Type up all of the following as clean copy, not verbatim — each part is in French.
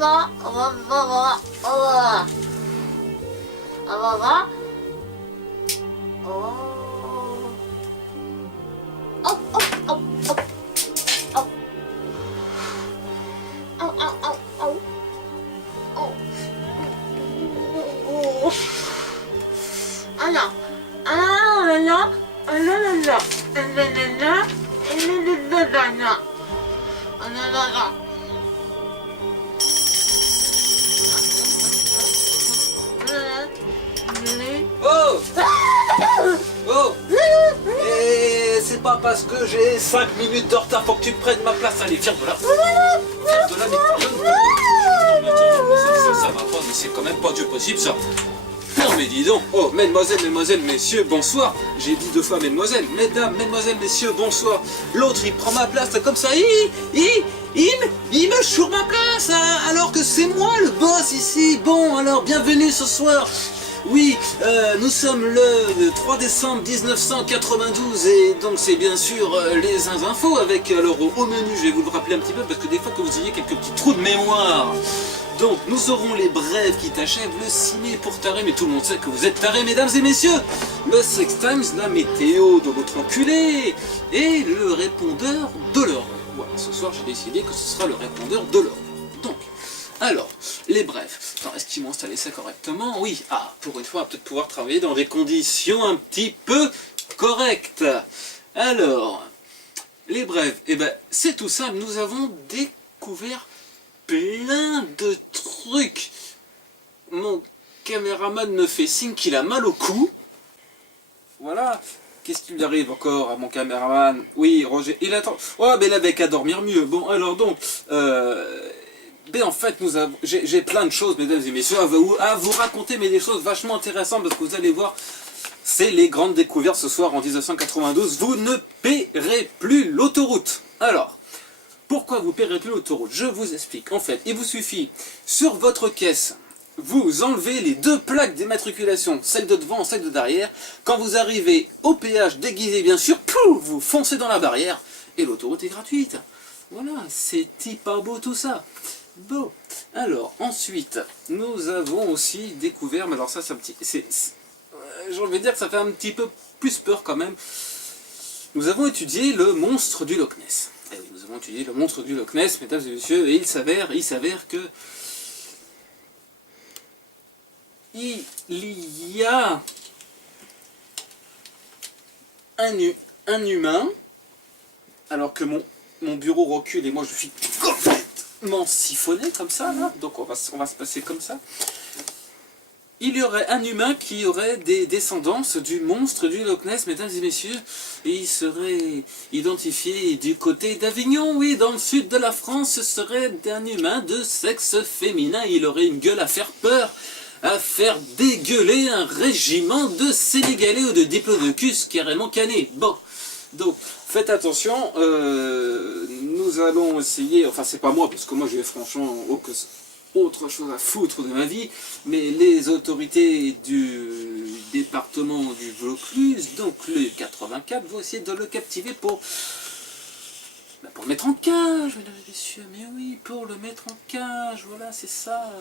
Oh! Oh! Et c'est pas parce que j'ai 5 minutes de retard, faut que tu prennes ma place. Allez, viens de là. Viens de là, mais pardonne. Non, mais attends, ça va pas, mais c'est quand même pas Dieu possible, ça. Non, mais dis donc. Oh, mesdemoiselles, messieurs, bonsoir. J'ai dit 2 fois mesdemoiselles, mesdames, mesdemoiselles, messieurs, bonsoir. L'autre, il prend ma place comme ça. Il me choure ma place, hein, alors que c'est moi le boss ici. Bon, alors, bienvenue ce soir. Oui, nous sommes le 3 décembre 1992 et donc c'est bien sûr les infos avec, alors au menu, je vais vous le rappeler un petit peu parce que des fois que vous ayez quelques petits trous de mémoire. Donc nous aurons les brèves qui t'achèvent, le ciné pour taré, mais tout le monde sait que vous êtes tarés mesdames et messieurs. Le Sex Times, la météo de votre enculé et le répondeur de l'or. Voilà, ce soir j'ai décidé que ce sera le répondeur de l'or. Donc, alors, les brèves. Attends, est-ce qu'ils m'ont installé ça correctement? Oui. Ah, pour une fois, on va peut-être pouvoir travailler dans des conditions un petit peu correctes. Alors, les brèves. Eh ben, c'est tout simple. Nous avons découvert plein de trucs. Mon caméraman me fait signe qu'il a mal au cou. Voilà. Qu'est-ce qui lui arrive encore à mon caméraman? Oui, Roger, il attend. Oh, mais il avait qu'à dormir mieux. Bon, alors donc... Mais en fait, j'ai plein de choses, mesdames et messieurs, à vous raconter, mais des choses vachement intéressantes, parce que vous allez voir, c'est les grandes découvertes ce soir en 1992. Vous ne paierez plus l'autoroute. Alors, pourquoi vous ne paierez plus l'autoroute? Je vous explique. En fait, il vous suffit, sur votre caisse, vous enlevez les 2 plaques d'immatriculation, celle de devant, celle de derrière. Quand vous arrivez au péage déguisé, bien sûr, pouf, vous foncez dans la barrière, et l'autoroute est gratuite. Voilà, c'est pas beau tout ça. Bon, alors ensuite, nous avons aussi découvert, mais alors ça c'est un petit... j'ai envie de dire que ça fait un petit peu plus peur quand même. Nous avons étudié le monstre du Loch Ness. Eh oui, nous avons étudié le monstre du Loch Ness, mesdames et messieurs, et il s'avère que... il y a un humain, alors que mon bureau recule et moi je suis complètement siphonné comme ça, là. Donc on va se passer comme ça. Il y aurait un humain qui aurait des descendances du monstre du Loch Ness, mesdames et messieurs, et il serait identifié du côté d'Avignon, oui, dans le sud de la France. Ce serait un humain de sexe féminin. Il aurait une gueule à faire peur, à faire dégueuler un régiment de Sénégalais ou de diplodocus carrément canés. Bon, donc faites attention, nous allons essayer, enfin c'est pas moi parce que moi j'ai franchement autre chose à foutre de ma vie, mais les autorités du département du Vaucluse, donc le 84, vont essayer de le captiver pour le mettre en cage, mesdames et messieurs, mais oui, pour le mettre en cage, voilà, c'est ça.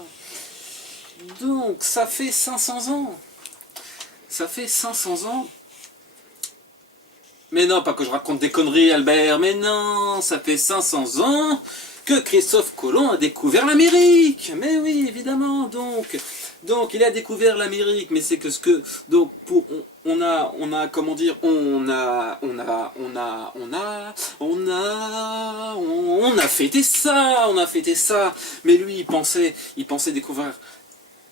Donc ça fait 500 ans, ça fait 500 ans. Mais non, pas que je raconte des conneries, Albert, mais non, ça fait 500 ans que Christophe Colomb a découvert l'Amérique. Mais oui, évidemment, donc il a découvert l'Amérique, mais c'est que ce que... Donc, on a fêté ça, mais lui, il pensait découvrir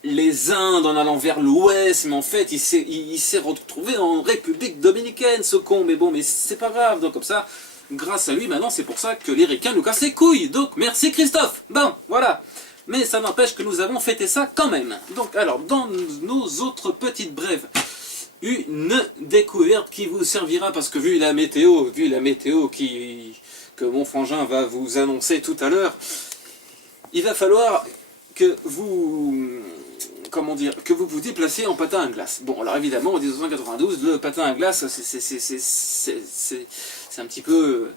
les Indes en allant vers l'ouest, mais en fait il s'est retrouvé en République dominicaine, ce con, mais bon, mais c'est pas grave, donc comme ça, grâce à lui, maintenant c'est pour ça que les ricains nous cassent les couilles, donc merci Christophe, bon, voilà, mais ça n'empêche que nous avons fêté ça quand même. Donc alors, dans nos autres petites brèves, une découverte qui vous servira, parce que vu la météo que mon frangin va vous annoncer tout à l'heure, il va falloir que vous... comment dire, que vous vous déplacez en patin à glace. Bon, alors évidemment, en 1992, le patin à glace, c'est un petit peu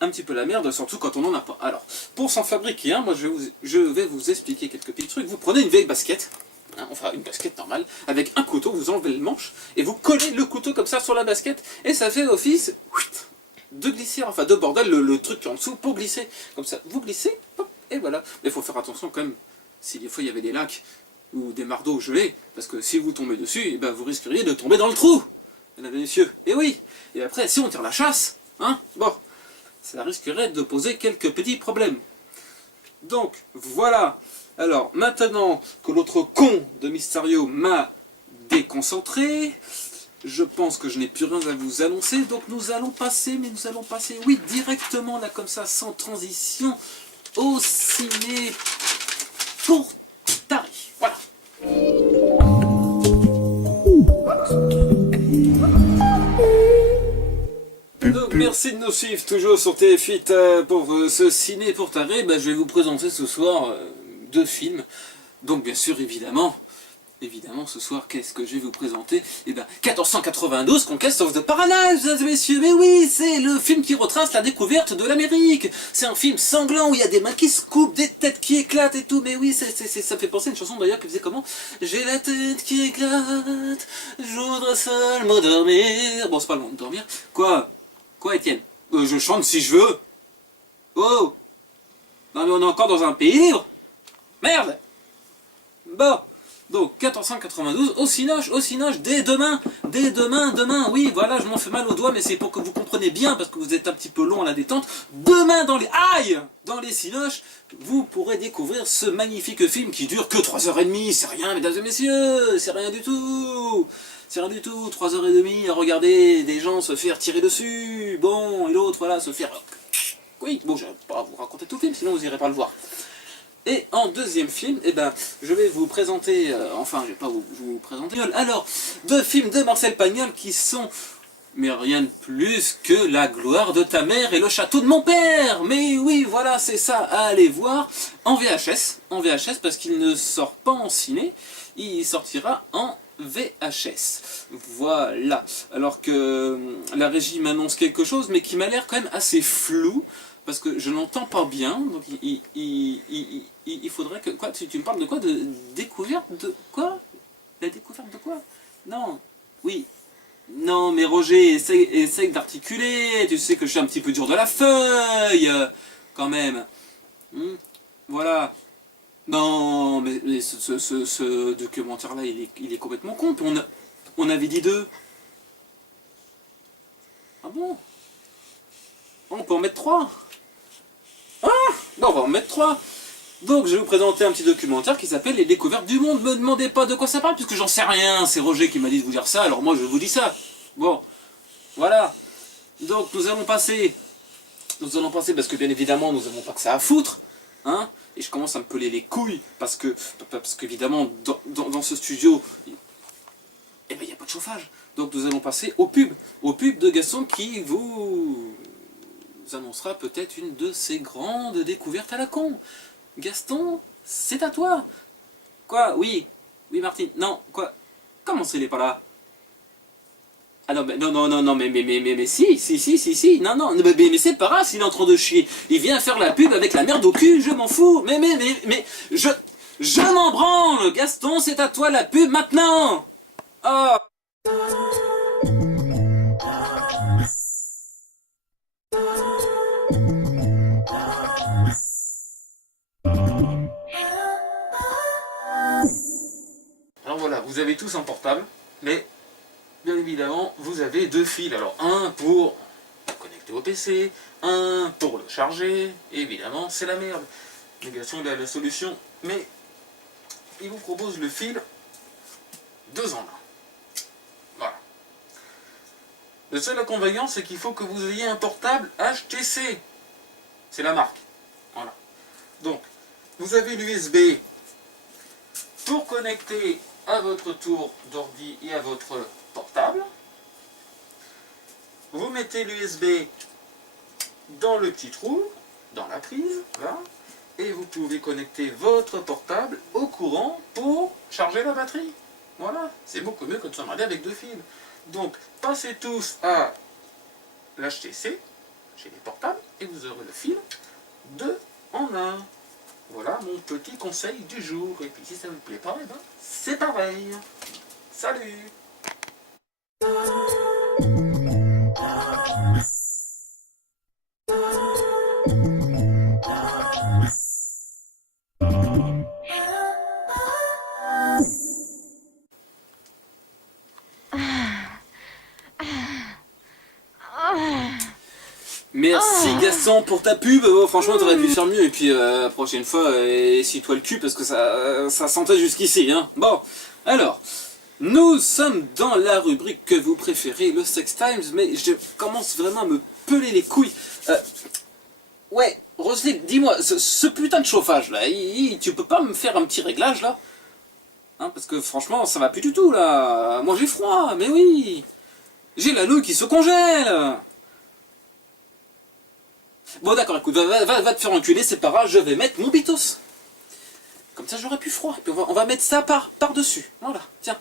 un petit peu la merde, surtout quand on n'en a pas. Alors, pour s'en fabriquer un, moi je vais vous expliquer quelques petits trucs. Vous prenez une vieille basket, hein, enfin une basket normale, avec un couteau, vous enlevez le manche, et vous collez le couteau comme ça sur la basket, et ça fait office de glissière, enfin de bordel, le truc en dessous pour glisser. Comme ça, vous glissez, hop, et voilà. Mais il faut faire attention quand même, si des fois il y avait des lacs ou des mares d'eau gelés, parce que si vous tombez dessus, et ben vous risqueriez de tomber dans le trou, mesdames et messieurs. Et oui, et après, si on tire la chasse, hein, bon, ça risquerait de poser quelques petits problèmes. Donc, voilà. Alors, maintenant que l'autre con de Mysterio m'a déconcentré, je pense que je n'ai plus rien à vous annoncer, donc nous allons passer, oui, directement, là, comme ça, sans transition, au ciné pour Tari. Voilà. Donc merci de nous suivre toujours sur TF8 pour ce ciné pour taré. Je vais vous présenter ce soir deux films. Donc bien sûr évidemment ce soir qu'est-ce que je vais vous présenter? 1492 Conquest of the Paradise, mesdames et messieurs. Mais oui, c'est le film qui retrace la découverte de l'Amérique. C'est un film sanglant où il y a des mains qui se coupent, des têtes qui éclatent et tout. Mais oui, ça me fait penser à une chanson d'ailleurs qui faisait comment? J'ai la tête qui éclate, je voudrais seulement dormir. Bon, c'est pas le moment de dormir. Quoi, Étienne? Je chante si je veux. Oh! Non mais on est encore dans un pays libre. Merde! Bon. Donc, 1492, au Cinoche, dès demain, oui, voilà, je m'en fais mal aux doigts, mais c'est pour que vous compreniez bien, parce que vous êtes un petit peu long à la détente. Demain, dans les Cinoches, vous pourrez découvrir ce magnifique film qui dure que 3h30, c'est rien, mesdames et messieurs, c'est rien du tout. C'est rien du tout, 3h30 à regarder des gens se faire tirer dessus, bon, et l'autre, voilà, se faire... Oui, bon, je vais pas vous raconter tout le film, sinon vous irez pas le voir. Et en deuxième film, je vais vous présenter, je vais pas vous présenter, alors, deux films de Marcel Pagnol qui sont, mais rien de plus que La gloire de ta mère et Le château de mon père. Mais oui, voilà, c'est ça, à aller voir en VHS, parce qu'il ne sort pas en ciné, il sortira en VHS. Voilà, alors que la régie m'annonce quelque chose, mais qui m'a l'air quand même assez flou, parce que je n'entends pas bien, donc il faudrait que... Quoi, tu me parles de quoi? De découverte de quoi? La découverte de quoi? Non, oui. Non, mais Roger, essaye d'articuler, tu sais que je suis un petit peu dur de la feuille, quand même. Voilà. Non, mais ce documentaire-là, il est complètement con. On avait dit deux. Ah bon? On peut en mettre trois. Ah, bon, on va en mettre trois. Donc je vais vous présenter un petit documentaire qui s'appelle Les découvertes du monde. Me demandez pas de quoi ça parle, puisque j'en sais rien. C'est Roger qui m'a dit de vous dire ça, alors moi je vous dis ça. Bon, voilà. Donc nous allons passer, parce que bien évidemment nous n'avons pas que ça à foutre, hein. Et je commence à me peler les couilles, parce qu'évidemment dans ce studio, il n'y a pas de chauffage. Donc nous allons passer au pub de Gaston qui vous annoncera peut-être une de ses grandes découvertes à la con. Gaston, c'est à toi. Quoi? Oui, Martine. Non, quoi? Comment ça, il est pas là? Ah non, non, mais si, non, mais c'est pas grave s'il est en train de chier. Il vient faire la pub avec la merde au cul, je m'en fous. Mais, je m'en branle. Gaston, c'est à toi la pub maintenant. Oh. Alors voilà, vous avez tous un portable, mais bien évidemment, vous avez deux fils. Alors un pour connecter au PC, un pour le charger, et évidemment c'est la merde. Négation, il a la solution, mais il vous propose le fil 2 en 1. Voilà. Le seul inconvénient, c'est qu'il faut que vous ayez un portable HTC. C'est la marque. Voilà. Donc, vous avez l'USB pour connecter à votre tour d'ordi et à votre portable. Vous mettez l'USB dans le petit trou, dans la prise, là, et vous pouvez connecter votre portable au courant pour charger la batterie. Voilà, c'est beaucoup mieux que de s'emmerder avec deux fils. Donc, passez tous à l'HTC, chez les portables et vous aurez le fil 2 en 1. Voilà mon petit conseil du jour. Et puis si ça vous plaît pas, eh ben, c'est pareil. Salut! Merci Gaston pour ta pub, oh, franchement t'aurais pu faire mieux et puis la prochaine fois essuie-toi le cul parce que ça sentait jusqu'ici hein. Bon, alors, nous sommes dans la rubrique que vous préférez, le Sex Times, mais je commence vraiment à me peler les couilles. Ouais, Roselyne, dis-moi, ce putain de chauffage là, tu peux pas me faire un petit réglage là hein, parce que franchement ça va plus du tout là, moi j'ai froid, mais oui, j'ai la nouille qui se congèle. Bon d'accord, écoute, va te faire enculer, c'est pas grave, je vais mettre mon bitos. Comme ça j'aurai plus froid, puis on va mettre ça par-dessus, voilà, tiens,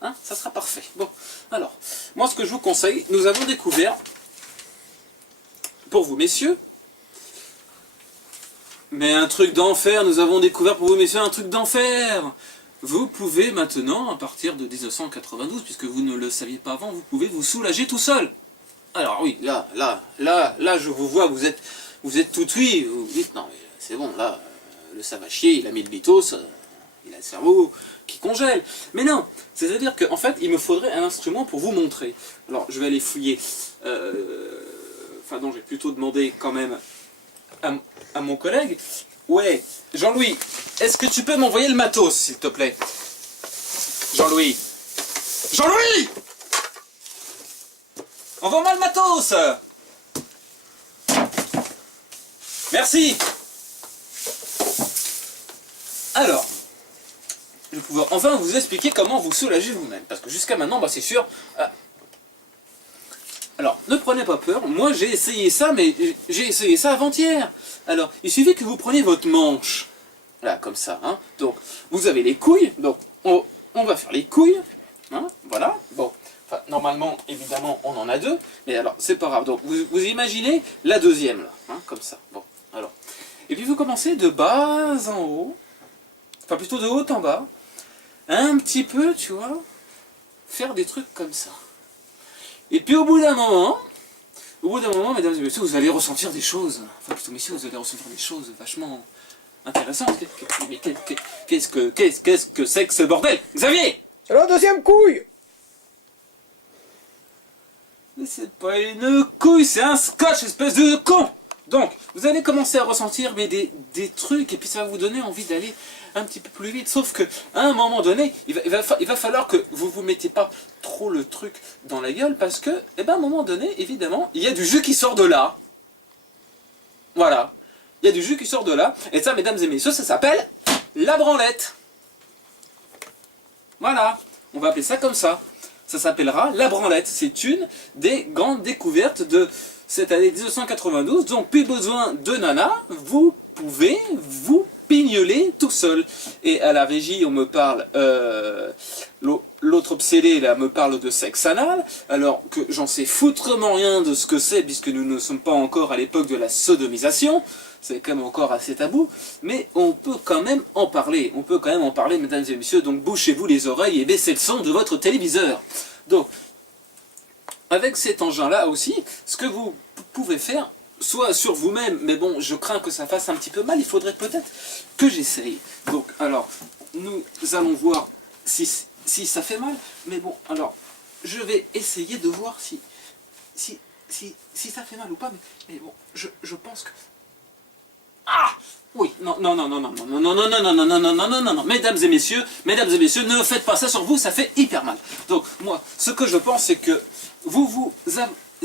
hein, ça sera parfait. Bon, alors, moi ce que je vous conseille, nous avons découvert, pour vous messieurs, mais un truc d'enfer, nous avons découvert pour vous messieurs un truc d'enfer. Vous pouvez maintenant, à partir de 1992, puisque vous ne le saviez pas avant, vous pouvez vous soulager tout seul. Alors oui, là, je vous vois, vous êtes tout oui, vous dites, non mais c'est bon, là, le ça va chier, il a mis le bitos, il a le cerveau qui congèle. Mais non, c'est-à-dire qu'en fait, il me faudrait un instrument pour vous montrer. Alors, je vais aller fouiller, enfin non, j'ai plutôt demandé quand même à mon collègue. Ouais, Jean-Louis, est-ce que tu peux m'envoyer le matos, s'il te plaît? Jean-Louis! Jean-Louis! Envoie-moi le matos! Merci! Alors, je vais pouvoir enfin vous expliquer comment vous soulager vous-même. Parce que jusqu'à maintenant, bah c'est sûr... Alors, ne prenez pas peur, moi j'ai essayé ça, mais j'ai essayé ça avant-hier. Alors, il suffit que vous preniez votre manche. Là, comme ça, hein. Donc, vous avez les couilles, donc on va faire les couilles. Hein, voilà, bon. Enfin, normalement, évidemment, on en a deux, mais alors, c'est pas grave. Donc, vous imaginez la deuxième, là, hein, comme ça. Bon, alors. Et puis, vous commencez de bas en haut, enfin, plutôt de haut en bas, un petit peu, tu vois, faire des trucs comme ça. Et puis, au bout d'un moment, mesdames et messieurs, vous allez ressentir des choses. Enfin, plutôt, messieurs, vous allez ressentir des choses vachement intéressantes. Mais qu'est-ce que c'est que ce bordel? Xavier! C'est la deuxième couille! Mais c'est pas une couille, c'est un scotch, espèce de con! Donc, vous allez commencer à ressentir mais des trucs, et puis ça va vous donner envie d'aller un petit peu plus vite. Sauf que à un moment donné, il va falloir que vous vous mettez pas trop le truc dans la gueule, parce que, eh ben, à un moment donné, évidemment, il y a du jus qui sort de là. Voilà. Il y a du jus qui sort de là, et ça, mesdames et messieurs, ça s'appelle la branlette. Voilà. On va appeler ça comme ça. Ça s'appellera la branlette. C'est une des grandes découvertes de cette année 1992. Donc, plus besoin de nana, vous pouvez vous pignoler tout seul. Et à la régie, on me parle, l'autre obsédé là me parle de sexe anal, alors que j'en sais foutrement rien de ce que c'est, puisque nous ne sommes pas encore à l'époque de la sodomisation. C'est quand même encore assez tabou, mais on peut quand même en parler. On peut quand même en parler, mesdames et messieurs, donc bouchez-vous les oreilles et baissez le son de votre téléviseur. Donc, avec cet engin-là aussi, ce que vous pouvez faire, soit sur vous-même, mais bon, je crains que ça fasse un petit peu mal, il faudrait peut-être que j'essaye. Donc, alors, nous allons voir si ça fait mal, mais bon, alors, je vais essayer de voir si ça fait mal ou pas, mais bon, je pense que... Ah! Oui, non, mesdames et messieurs, ne faites pas ça sur vous, ça fait hyper mal. Donc, moi, ce que je pense, c'est que vous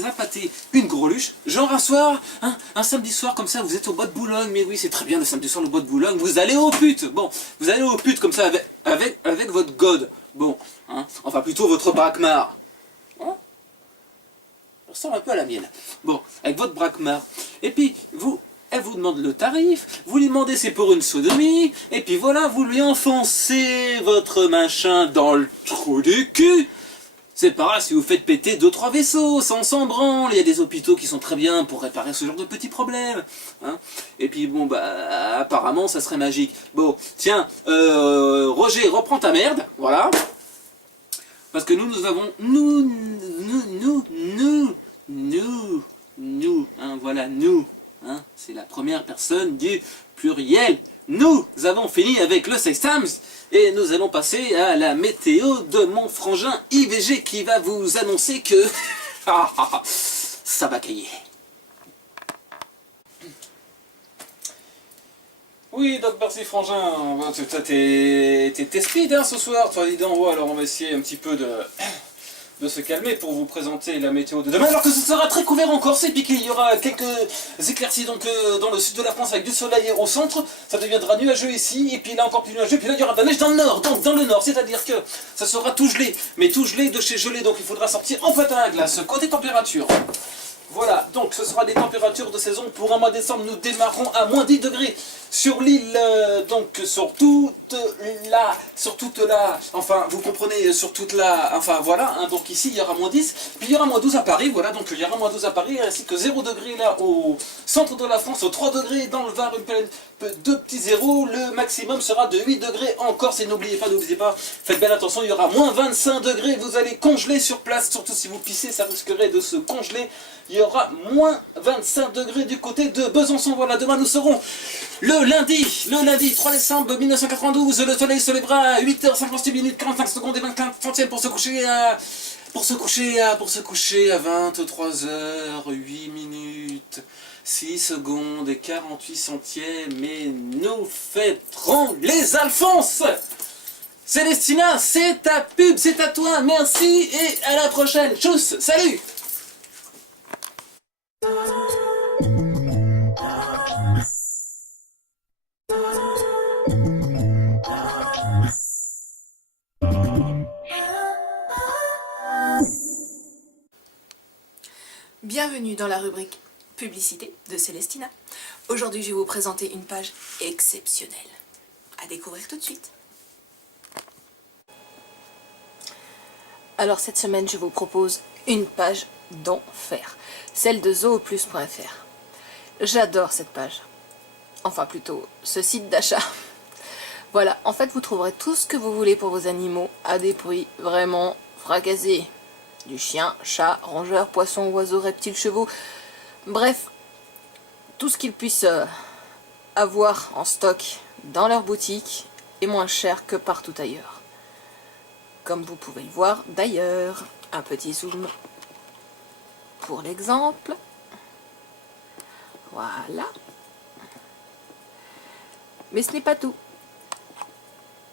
appâtez une greluche, genre un soir, hein, un samedi soir, comme ça, vous êtes au bois de Boulogne, mais oui, c'est très bien le samedi soir, le bois de Boulogne, vous allez aux putes, bon, vous allez aux putes, comme ça, avec votre god, bon, hein, enfin, plutôt votre braquemar. Hein? Ça ressemble un peu à la mienne. Bon, avec votre braquemar. Et puis, elle vous demande le tarif, vous lui demandez c'est pour une sodomie, et puis voilà, vous lui enfoncez votre machin dans le trou du cul. c'est pas grave si vous faites péter 2-3 vaisseaux, ça on s'en branle, il y a des hôpitaux qui sont très bien pour réparer ce genre de petits problèmes. Hein. Et puis bon, bah apparemment ça serait magique. Bon, tiens, Roger, reprends ta merde, voilà. Parce que nous avons... Nous, hein, voilà, nous. Hein, c'est la première personne du pluriel. Nous avons fini avec le Sex Times et nous allons passer à la météo de mon frangin IVG qui va vous annoncer que ça va cailler. Oui, donc merci frangin, t'es speed hein, ce soir, toi dis donc, ouais, alors on va essayer un petit peu de se calmer pour vous présenter la météo de demain, alors que ce sera très couvert en Corse, et puis qu'il y aura quelques éclaircies donc, dans le sud de la France avec du soleil au centre, ça deviendra nuageux ici, et puis là encore plus nuageux, puis là il y aura de la neige dans le nord, donc dans le nord, c'est-à-dire que ça sera tout gelé, mais tout gelé de chez gelé, donc il faudra sortir en patin à glace. Côté température, voilà, donc ce sera des températures de saison pour un mois de décembre, nous démarrons à moins 10 degrés sur l'île, donc sur toute la, enfin vous comprenez, sur toute la, enfin voilà, hein, donc ici il y aura moins 10, puis il y aura moins 12 à Paris, voilà, donc il y aura moins 12 à Paris, ainsi que 0 degré là au centre de la France, 3 degrés dans le Var, deux petits zéros, le maximum sera de 8 degrés en Corse, et n'oubliez pas, faites bien attention, il y aura moins 25 degrés, vous allez congeler sur place, surtout si vous pissez, ça risquerait de se congeler. Il y aura moins 25 degrés du côté de Besançon. Voilà, demain nous serons le lundi 3 décembre 1992. Le soleil se lèvera à 8h56 minutes 45 secondes et 25 centièmes pour se coucher à 23h08 minutes 6 secondes et 48 centièmes. Et nous fêterons les Alphonses. Célestina, c'est ta pub, c'est à toi. Merci et à la prochaine. Tchuss, salut. Bienvenue dans la rubrique publicité de Célestina. Aujourd'hui, je vais vous présenter une page exceptionnelle à découvrir tout de suite. Alors cette semaine, je vous propose une page d'enfer, celle de zooplus.fr. J'adore cette page, enfin plutôt ce site d'achat. Voilà, en fait vous trouverez tout ce que vous voulez pour vos animaux à des prix vraiment fracassés. Du chien, chat, rongeur, poisson, oiseaux, reptiles, chevaux, bref, tout ce qu'ils puissent avoir en stock dans leur boutique est moins cher que partout ailleurs. Comme vous pouvez le voir d'ailleurs, un petit zoom pour l'exemple. Voilà. Mais ce n'est pas tout.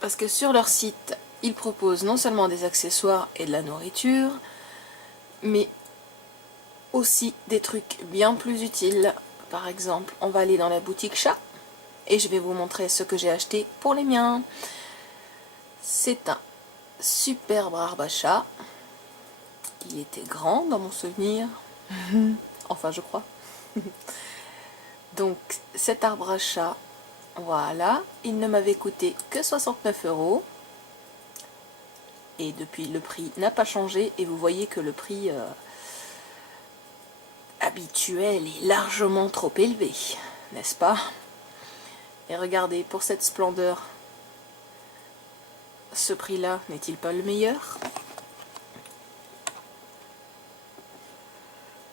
Parce que sur leur site, ils proposent non seulement des accessoires et de la nourriture, mais aussi des trucs bien plus utiles. Par exemple, on va aller dans la boutique chat et je vais vous montrer ce que j'ai acheté pour les miens. C'est un superbe arbre à chat. Il était grand dans mon souvenir. Enfin, je crois. Donc, cet arbre à chat, voilà, il ne m'avait coûté que 69 €. Et depuis, le prix n'a pas changé. Et vous voyez que le prix habituel est largement trop élevé, n'est-ce pas? Et regardez, pour cette splendeur, ce prix-là n'est-il pas le meilleur?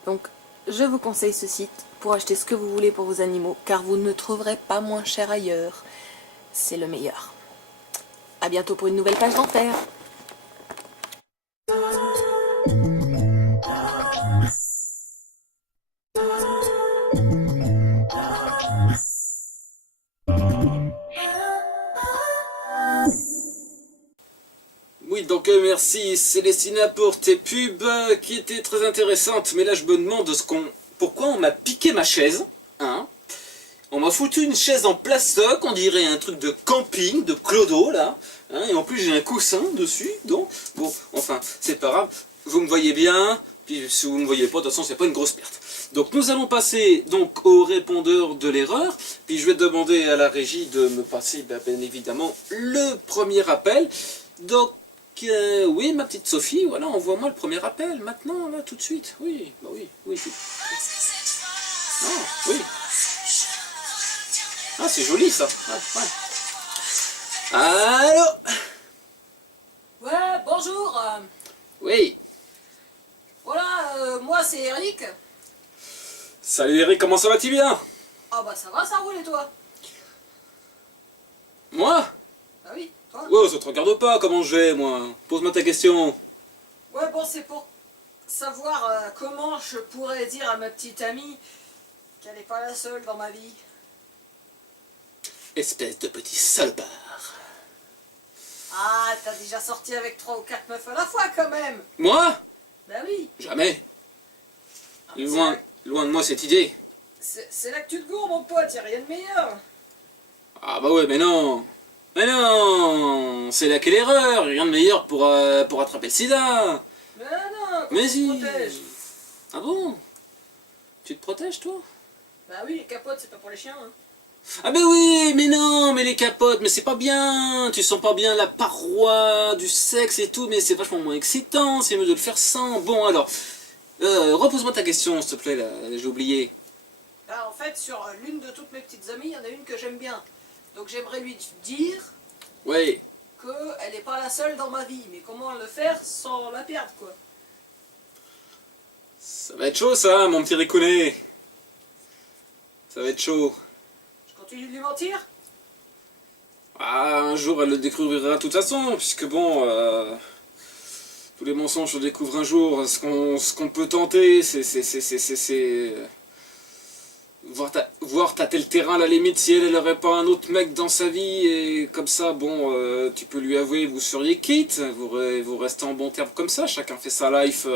Donc, je vous conseille ce site pour acheter ce que vous voulez pour vos animaux, car vous ne trouverez pas moins cher ailleurs. C'est le meilleur. A bientôt pour une nouvelle page d'enfer. Oui, donc merci Célestina pour tes pubs qui étaient très intéressantes. Mais là, je me demande pourquoi on m'a piqué ma chaise. Hein, on m'a foutu une chaise en plastoc, on dirait un truc de camping, de clodo, là. Hein, et en plus, j'ai un coussin dessus. Donc, bon, enfin, c'est pas grave. Vous me voyez bien. Puis si vous ne me voyez pas, de toute façon, c'est pas une grosse perte. Donc nous allons passer donc au répondeur de l'erreur. Puis je vais demander à la régie de me passer bien évidemment le premier appel. Donc Oui, ma petite Sophie, voilà, envoie-moi le premier appel, maintenant, là, tout de suite. Oui, bah oui, oui. Ah, oui. Ah, c'est joli, ça. Ouais, ouais. Allô? Ouais, bonjour. Oui. Voilà, moi c'est Eric. Salut Eric, comment ça va-t-il bien? Ah bah ça va, ça roule et toi? Moi? Bah oui, toi? Ouais, ça te regarde pas, comment je vais, moi. Pose-moi ta question. Ouais, bon, c'est pour savoir comment je pourrais dire à ma petite amie qu'elle n'est pas la seule dans ma vie. Espèce de petit salopard. Ah, t'as déjà sorti avec 3 ou 4 meufs à la fois quand même. Moi? Bah oui. Jamais. Ah, mais Loin de moi cette idée. c'est là que tu te gourres, mon pote, y'a rien de meilleur. Ah bah ouais, mais non. Mais non, c'est là qu'est l'erreur. Rien de meilleur pour attraper le sida. Mais non, Mais comment tu si. te protèges? Ah bon? Tu te protèges, toi? Bah oui, les capotes, c'est pas pour les chiens. Hein. Ah ben oui, mais non, mais les capotes, mais c'est pas bien. Tu sens pas bien la paroi du sexe et tout, mais c'est vachement moins excitant. C'est mieux de le faire sans. Bon alors, repose-moi ta question, s'il te plaît, là. J'ai oublié. Bah, en fait, sur l'une de toutes mes petites amies, il y en a une que j'aime bien. Donc j'aimerais lui dire Ouais. qu'elle n'est pas la seule dans ma vie. Mais comment le faire sans la perdre, quoi? Ça va être chaud, ça, mon petit ricounet. Ça va être chaud. Je continue de lui mentir? Ah, un jour, elle le découvrira de toute façon, puisque bon, tous les mensonges se découvrent un jour. Ce qu'on peut tenter, c'est voir tâter le terrain à la limite si elle n'aurait pas un autre mec dans sa vie, et comme ça, bon, tu peux lui avouer, vous seriez quitte, vous restez en bon terme comme ça, chacun fait sa life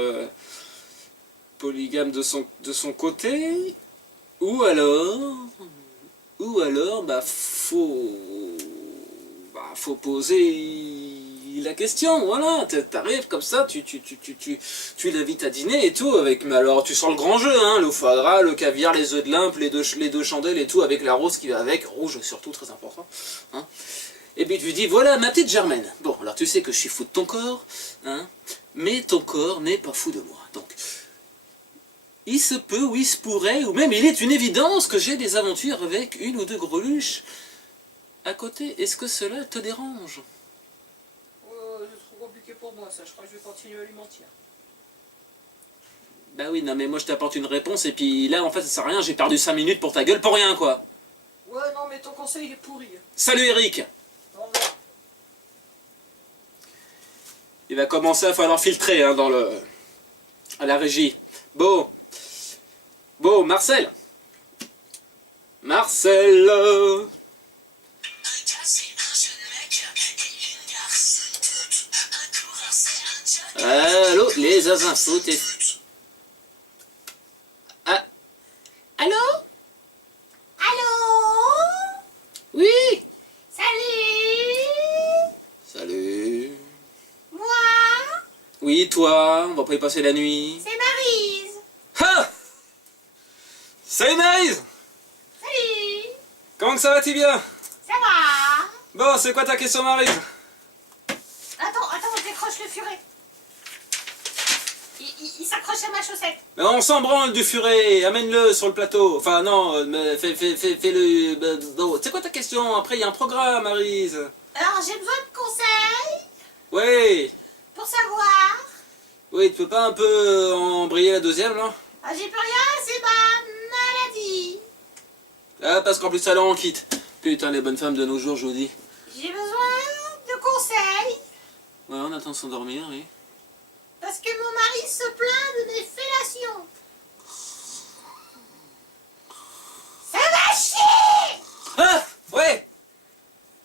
polygame de son côté, ou alors, bah, faut poser la question, voilà, t'arrives comme ça, tu l'invites à dîner et tout, mais alors tu sens le grand jeu, hein, le foie gras, le caviar, les œufs de limpe, les deux chandelles et tout, avec la rose qui va avec, rouge surtout, très important, hein. Et puis tu lui dis, voilà ma petite Germaine, bon, alors tu sais que je suis fou de ton corps, hein, mais ton corps n'est pas fou de moi, donc il se peut, ou il se pourrait, ou même il est une évidence que j'ai des aventures avec une ou deux greluches à côté. Est-ce que cela te dérange? C'est trop compliqué pour moi, ça. Je crois que je vais continuer à lui mentir. Bah oui, non mais moi je t'apporte une réponse et puis là en fait ça sert à rien, j'ai perdu 5 minutes pour ta gueule pour rien quoi. Ouais, non, mais ton conseil il est pourri. Salut Eric. Au revoir. Il va commencer à falloir filtrer hein, à la régie. Bon, Marcel. Allô, les infos. Ah, allô? Allô? Oui. Salut. Moi? Oui, toi, on va pas y passer la nuit. C'est Maryse. Ah! Salut Maryse. Salut. Comment que ça va-t-il bien? Ça va? Bon, c'est quoi ta question Maryse? Attends, je décroche le furet. Il s'accroche à ma chaussette. Mais on s'en branle du furet, amène-le sur le plateau. Enfin non, mais fais-le... bon, c'est quoi ta question? Après il y a un programme Maryse. Alors, j'ai besoin de conseils Oui. pour savoir. Oui, tu peux pas un peu embrayer la deuxième là? Ah, j'y peux rien, c'est ma maladie. Ah, parce qu'en plus ça en quitte. Putain, les bonnes femmes de nos jours, je vous dis. J'ai besoin de conseils Ouais, on attend de s'endormir, oui. parce que mon mari se plaint de mes fellations. Ça va chier! Ah! Ouais!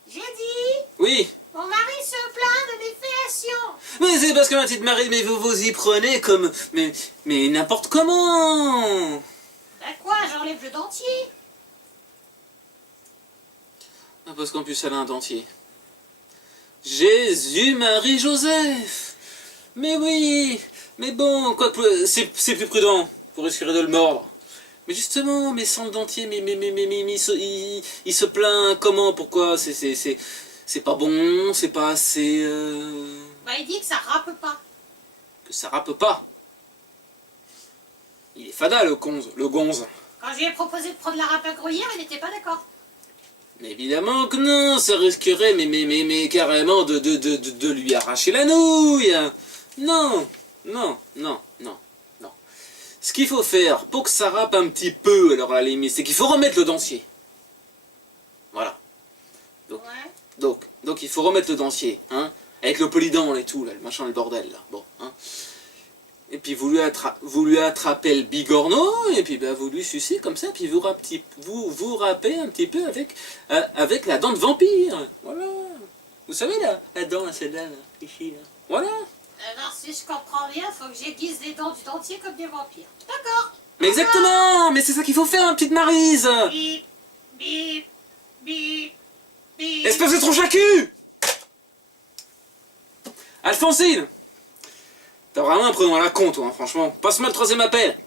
J'ai dit, Oui! mon mari se plaint de mes fellations. Mais c'est parce que ma petite Marie, mais vous y prenez comme... Mais n'importe comment! Bah quoi, j'enlève le dentier? Ah, parce qu'en plus elle a un dentier. Jésus, Marie, Joseph! Mais oui! Mais bon, quoi que... C'est plus prudent, pour risquer de le mordre. Mais justement, mais sans le dentier, mais il se plaint comment? Pourquoi? C'est pas bon, c'est pas assez... Bah, il dit que ça rappe pas. Que ça rappe pas. Il est fada le gonze. Quand je lui ai proposé de prendre la râpe à gruyère, il n'était pas d'accord. Mais évidemment que non, ça risquerait mais carrément de lui arracher la nouille. Non, non, non, non, non. Ce qu'il faut faire pour que ça rappe un petit peu, alors à la limite, c'est qu'il faut remettre le dentier. Voilà. Ouais. Donc il faut remettre le dentier, hein, avec le polydent et tout, là, le machin, le bordel, là. Bon, hein. Et puis vous lui attrapez le bigorneau, et puis bah, vous lui sucez comme ça, puis vous râpez un petit peu avec la dent de vampire. Voilà. Vous savez la dent, là, celle-là, là, ici, là. Voilà. Alors, si je comprends bien, faut que j'aiguise les dents du dentier comme des vampires. D'accord. Mais exactement. Mais c'est ça qu'il faut faire, hein, petite Maryse. Bip, bip, bip, bip. Espèce de tronche à cul. Alphonsine, t'as vraiment un prénom à la con, toi, hein, franchement. Passe-moi le 3e appel.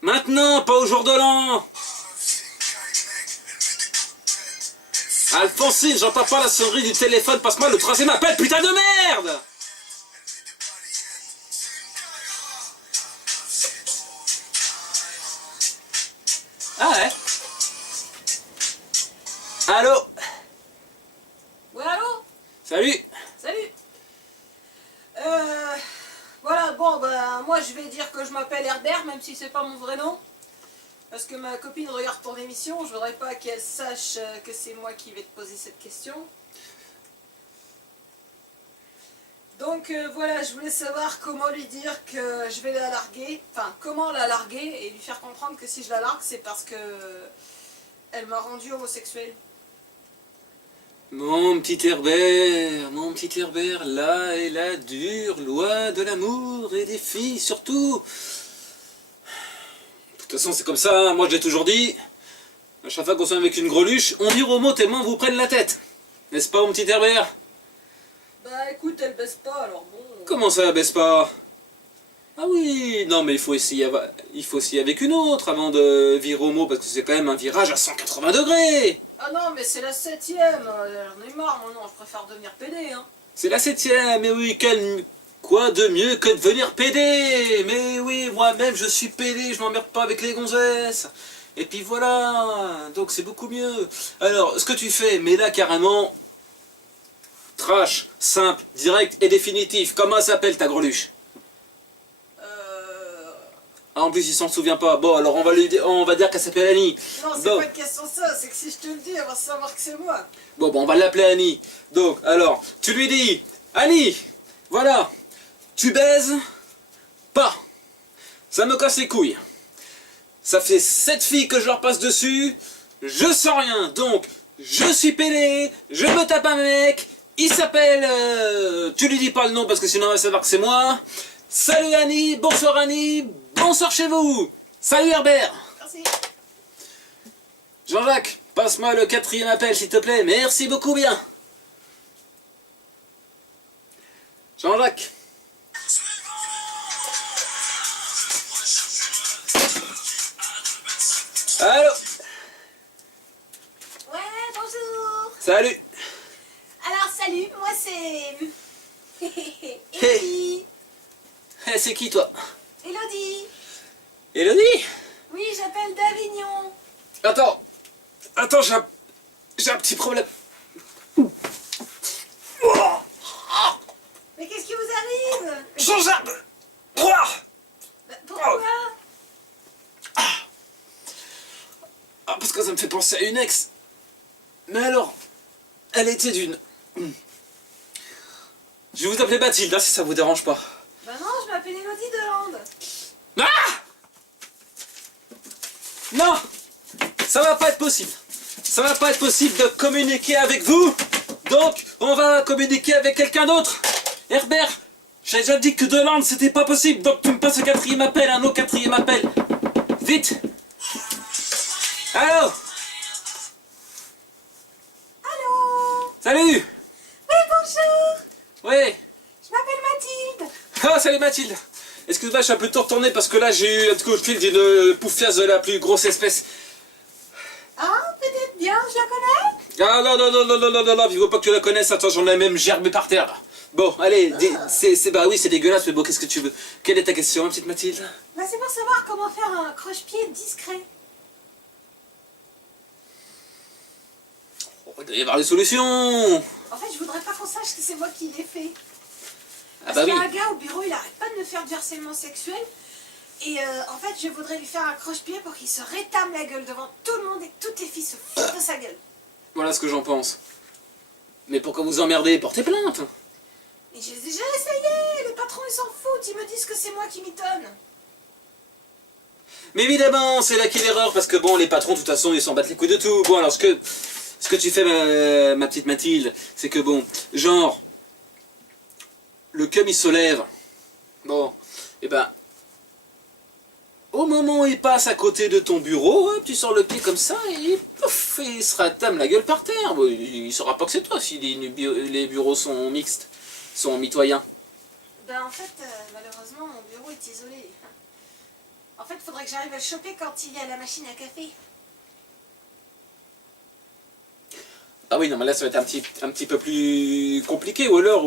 Maintenant, pas au jour de l'an. Alphonsine, j'entends pas la sonnerie du téléphone. Passe-moi le 3e appel, putain de merde. Ah ouais. Allô. Ouais, allô? Salut. Salut. Voilà, bon, bah, moi je vais dire que je m'appelle Herbert, même si c'est pas mon vrai nom. Parce que ma copine regarde ton émission, je voudrais pas qu'elle sache que c'est moi qui vais te poser cette question. Donc voilà, je voulais savoir comment lui dire que je vais la larguer, enfin comment la larguer et lui faire comprendre que si je la largue, c'est parce que elle m'a rendu homosexuel. Mon petit Herbert, là est la dure loi de l'amour et des filles surtout. De toute façon c'est comme ça, moi je l'ai toujours dit, à chaque fois qu'on sonne avec une greluche, on dit au mot tellement vous prennent la tête. N'est-ce pas mon petit Herbert? Bah écoute, elle baisse pas alors bon... Comment ça, baisse pas? Ah oui, non mais il faut essayer avec une autre avant de virer au mot, parce que c'est quand même un virage à 180 degrés. Ah non, mais c'est la 7ème, j'en ai marre, moi non, je préfère devenir PD, hein. C'est la 7ème, mais oui, quoi de mieux que de devenir PD? Mais oui, moi-même je suis PD, je m'emmerde pas avec les gonzesses. Et puis voilà, donc c'est beaucoup mieux. Alors, ce que tu fais, mais là carrément, trash, simple, direct et définitif. Comment s'appelle ta greluche? Ah, en plus il s'en souvient pas. Bon, alors on va dire qu'elle s'appelle Annie. Non, c'est bon. pas une question de ça, c'est que si je te le dis, elle va savoir que c'est moi. Bon, on va l'appeler Annie. Donc, alors, tu lui dis, Annie, voilà, tu baises pas. Ça me casse les couilles. Ça fait 7 filles que je leur passe dessus, je sens rien. Donc, je suis pélé, je me tape un mec, il s'appelle... tu lui dis pas le nom parce que sinon on va savoir que c'est moi. Salut Annie, bonsoir chez vous. Salut Herbert. Merci. Jean-Jacques, passe-moi le 4e appel s'il te plaît. Merci beaucoup bien. Jean-Jacques. Allô. Ouais, bonjour. Salut. Alors, salut, moi c'est... Hey. C'est qui toi? Elodie. Elodie? Oui, j'appelle d'Avignon. Attends, j'ai un petit problème. Mais qu'est-ce qui vous arrive? Jean-Jacques. Bah, pourquoi? Ah, parce que ça me fait penser à une ex. Mais alors, elle était d'une... Je vais vous appeler Mathilde, hein, si ça vous dérange pas. Bah non, je m'appelle Elodie Delande. Ah! Non! Ça va pas être possible. Ça va pas être possible de communiquer avec vous. Donc, on va communiquer avec quelqu'un d'autre. Herbert, j'ai déjà dit que Delande, c'était pas possible. Donc, tu me passes un 4e appel, un autre 4e appel. Vite! Allô? Allô? Salut! Oui, bonjour. Oui! Je m'appelle Mathilde. Ah, salut Mathilde! Excuse-moi, je suis un peu tout retourné parce que là, j'ai eu un coup de fil d'une pouffiasse de la plus grosse espèce. Ah, peut-être bien, je la connais. Ah non, il faut pas que tu la connaisses. Attends, j'en ai même gerbé par terre. Là. Bon, allez, bah oui, c'est dégueulasse, mais bon, qu'est-ce que tu veux? Quelle est ta question, ma petite Mathilde? Bah, c'est pour savoir comment faire un croche-pied discret. Oh, il doit y avoir des solutions. En fait, je voudrais pas qu'on sache que c'est moi qui l'ai fait. Ah Parce bah qu'il y oui. a un gars au bureau, il arrête pas de me faire du harcèlement sexuel. Et en fait, je voudrais lui faire un croche-pied pour qu'il se rétame la gueule devant tout le monde et que toutes les filles se foutent de sa gueule. Voilà ce que j'en pense. Mais pourquoi vous emmerdez? Portez plainte. Mais j'ai déjà essayé, les patrons ils s'en foutent, ils me disent que c'est moi qui m'y donne. Mais évidemment, c'est là qu'est l'erreur, parce que bon, les patrons, de toute façon, ils s'en battent les couilles de tout. Bon, alors, ce que tu fais, ma petite Mathilde, c'est que bon, genre, le cum, il se lève. Bon, et ben, au moment où il passe à côté de ton bureau, hop, tu sors le pied comme ça, et pouf, il se ratame la gueule par terre. Bon, il saura pas que c'est toi, si les bureaux sont mixtes, sont mitoyens. Ben en fait, malheureusement, mon bureau est isolé. En fait, faudrait que j'arrive à le choper quand il y a la machine à café. Ah oui, non, mais là, ça va être un petit peu plus compliqué, ou alors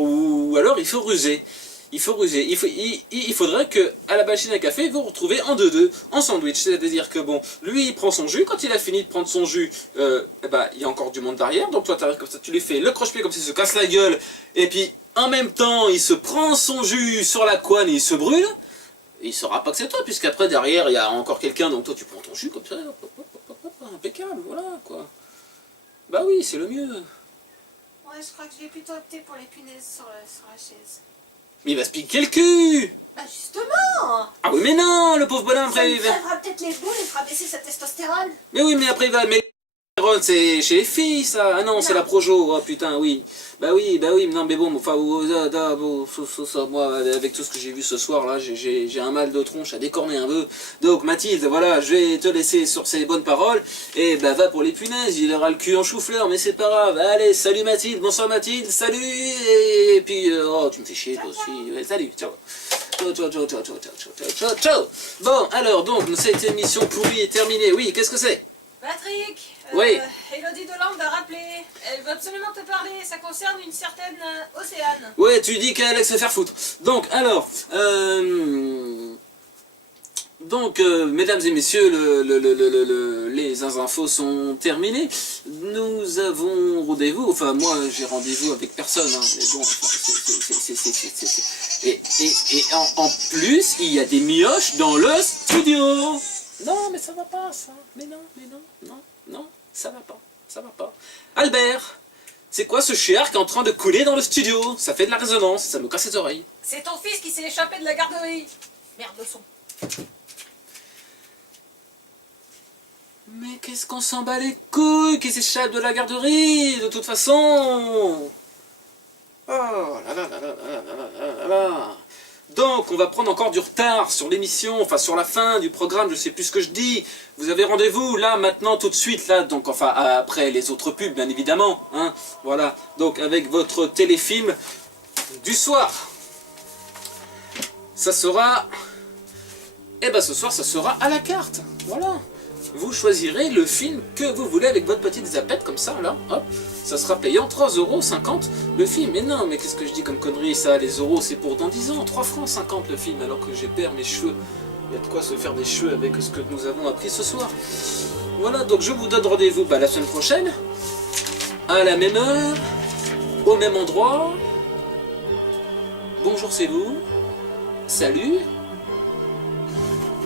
il faut ruser. Il faut ruser. Il faudrait que à la machine à café, vous vous retrouvez en 2-2, en sandwich. C'est-à-dire que bon, lui, il prend son jus. Quand il a fini de prendre son jus, eh ben, il y a encore du monde derrière. Donc toi, t'arrives comme ça, tu lui fais le croche-pied comme ça, il se casse la gueule. Et puis, en même temps, il se prend son jus sur la couenne et il se brûle. Et il saura pas que c'est toi, puisqu'après, derrière, il y a encore quelqu'un. Donc toi, tu prends ton jus comme ça, hop, hop, hop, hop, hop, impeccable, voilà, quoi. Bah oui, c'est le mieux. Ouais, je crois que je vais plutôt opter pour les punaises sur la chaise. Mais il va se piquer le cul. Bah justement. Ah oui, mais non, le pauvre bonhomme, Ça après, lui il va... crèvera peut-être les boules et fera baisser sa testostérone. Mais oui, mais après, il va... Mais c'est chez les filles, ça. Ah non, c'est la projo. Oh putain, oui. Bah oui, non, mais bon, enfin, moi, avec tout ce que j'ai vu ce soir, là, j'ai un mal de tronche à décorner un peu. Donc, Mathilde, voilà, je vais te laisser sur ces bonnes paroles. Et bah, va pour les punaises, il aura le cul en chou-fleur, mais c'est pas grave. Allez, salut Mathilde, bonsoir Mathilde, salut. Et puis, oh, tu me fais chier, toi aussi. Ouais, salut, ciao. Ciao. Bon, alors, donc, cette émission pourrie est terminée. Oui, qu'est-ce que c'est? Patrick, Oui. Elodie Delande a rappelé. Elle veut absolument te parler. Ça concerne une certaine Océane. Ouais, tu dis qu'elle allait se faire foutre. Donc, alors, mesdames et messieurs, les infos sont terminées. Nous avons rendez-vous, enfin moi j'ai rendez-vous avec personne, hein, mais bon, et en plus, il y a des mioches dans le studio. Non, mais ça va pas, ça. Mais non, ça va pas. Albert, c'est quoi ce chiard qui est en train de couler dans le studio? Ça fait de la résonance, ça me casse les oreilles. C'est ton fils qui s'est échappé de la garderie. Merde de son. Mais qu'est-ce qu'on s'en bat les couilles qui s'échappe de la garderie, de toute façon. Oh là là là là là là là là. Donc, on va prendre encore du retard sur l'émission, enfin sur la fin du programme, je sais plus ce que je dis. Vous avez rendez-vous là, maintenant, tout de suite, là, donc enfin après les autres pubs, bien évidemment, hein. Voilà, donc avec votre téléfilm du soir. Ça sera... Eh ben ce soir, ça sera à la carte, voilà. Vous choisirez le film que vous voulez avec votre petite zapette, comme ça, là, hop. Ça sera payant 3,50€ le film. Mais non, mais qu'est-ce que je dis comme connerie, ça? Les euros, c'est pour dans 10 ans. 3,50 € le film, alors que j'ai perdu mes cheveux. Il y a de quoi se faire des cheveux avec ce que nous avons appris ce soir. Voilà, donc je vous donne rendez-vous la semaine prochaine. À la même heure, au même endroit. Bonjour, c'est vous. Salut.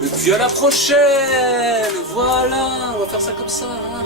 Et puis à la prochaine. Voilà, on va faire ça comme ça, hein.